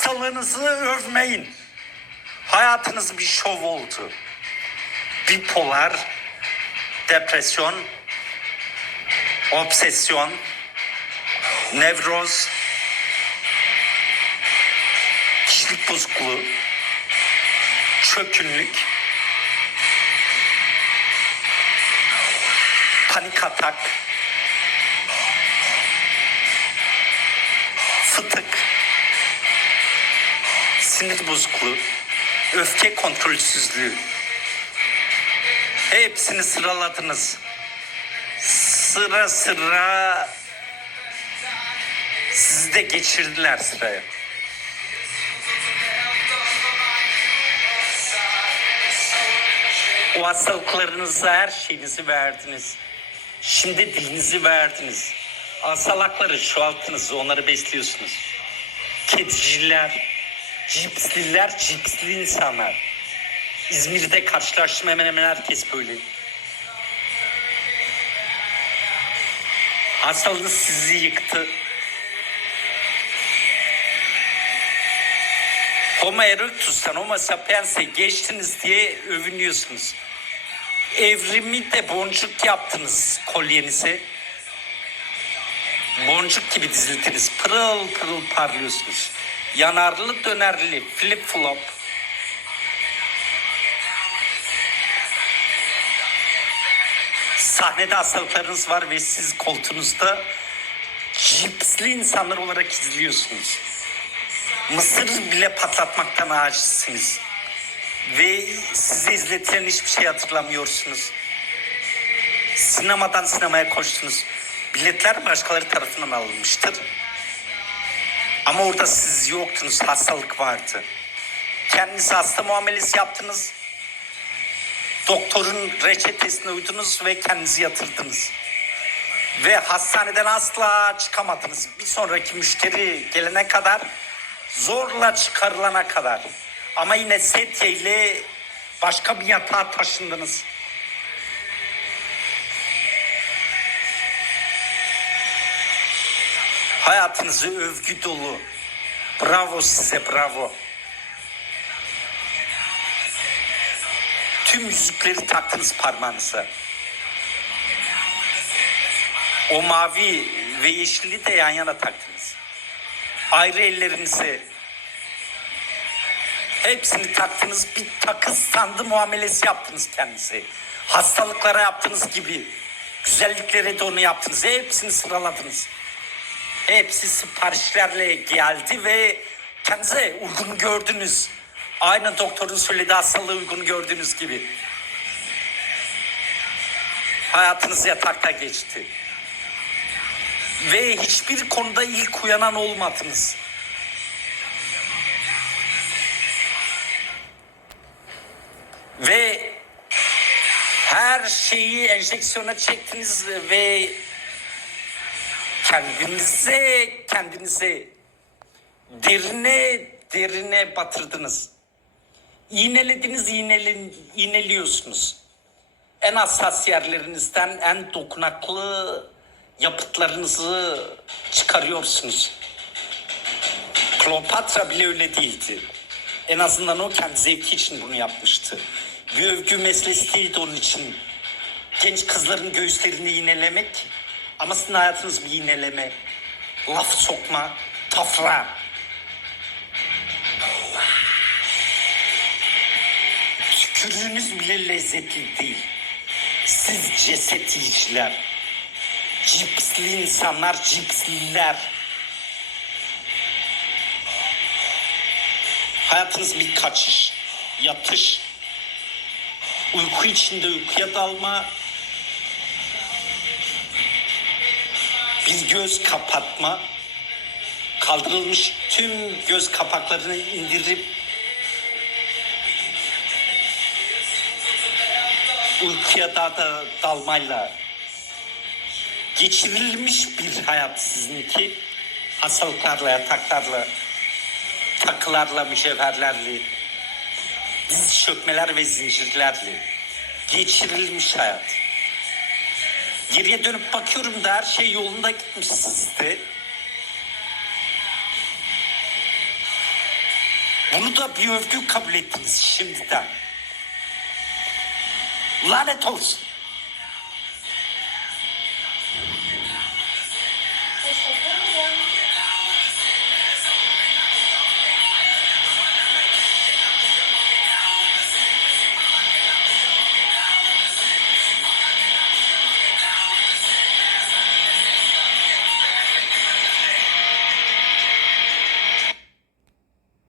Hastalığınızı övmeyin. Hayatınız bir şov oldu. Bipolar, depresyon, obsesyon, nevroz, kişilik bozukluğu, çökünlük, panik atak, fıtık, sinir bozukluğu, öfke kontrolsüzlüğü. Hepsini sıraladınız. Sıra sıra sizi de geçirdiler sıraya. O hastalıklarınıza her şeyinizi verdiniz. Şimdi dilinizi verdiniz. Asalakları çoğalttınız, onları besliyorsunuz. Kediciler, cipsliler, cipsli insanlar. İzmir'de karşılaştım hemen hemen herkes böyle. Hastalığı sizi yıktı. Homo erectus'tan Homo sapiens'e geçtiniz diye övünüyorsunuz. Evrimi de boncuk yaptınız kolyenize. Boncuk gibi dizildiniz. Pırıl pırıl parlıyorsunuz. Yanarlı dönerli flip flop. Sahnede hastalıklarınız var ve siz koltuğunuzda cipsli insanlar olarak izliyorsunuz. Mısır bile patlatmaktan acizsiniz. Ve size izletilen hiçbir şey hatırlamıyorsunuz. Sinemadan sinemaya koştunuz. Biletler başkaları tarafından alınmıştır. Ama orada siz yoktunuz, hastalık vardı. Kendinize hasta muamelesi yaptınız. Doktorun reçetesine uydunuz ve kendinizi yatırdınız. Ve hastaneden asla çıkamadınız. Bir sonraki müşteri gelene kadar zorla çıkarılana kadar. Ama yine sedye ile başka bir yatağa taşındınız. Hayatınızı övgü dolu. Bravo size bravo. Tüm yüzükleri taktınız parmağınıza. O mavi ve yeşili de yan yana taktınız. Ayrı ellerinizi hepsini taktınız. Bir takı sandı muamelesi yaptınız kendinize. Hastalıklara yaptığınız gibi güzelliklere de onu yaptınız. Hepsini sıraladınız. Hepsi siparişlerle geldi ve kendinize uygun gördünüz. Aynı doktorun söylediği hastalığı uygun gördüğünüz gibi. Hayatınız yatakta geçti. Ve hiçbir konuda ilk uyanan olmadınız. Ve her şeyi enjeksiyona çektiniz ve kendinize kendinize derine derine batırdınız. İğnelediniz, iğneli, iğneliyorsunuz. En hassas yerlerinizden en dokunaklı yapıtlarınızı çıkarıyorsunuz. Kleopatra bile öyle değildi. En azından o kendi zevki için bunu yapmıştı. Bir övgü meselesi değildi onun için. Genç kızların göğüslerini iğnelemek ama sizin hayatınız bir iğneleme, laf sokma, tafra. Tükürüğünüz bile lezzetli değil. Siz ceset yiyiciler. Cipsli insanlar, cipsliler. Hayatınız bir kaçış, yatış. Uyku içinde uykuya dalma. Bir göz kapatma. Kaldırılmış tüm göz kapaklarını indirip uykuya da, da dalmayla geçirilmiş bir hayat sizinki. Hastalıklarla, yataklarla, takılarla, mücevherlerle, diz çökmeler ve zincirlerle geçirilmiş hayat. Geriye dönüp bakıyorum da her şey yolunda gitmiş sizde. Bunu da bir övgü kabul ettiniz şimdiden. Lanet olsun. Teşekkür ederim.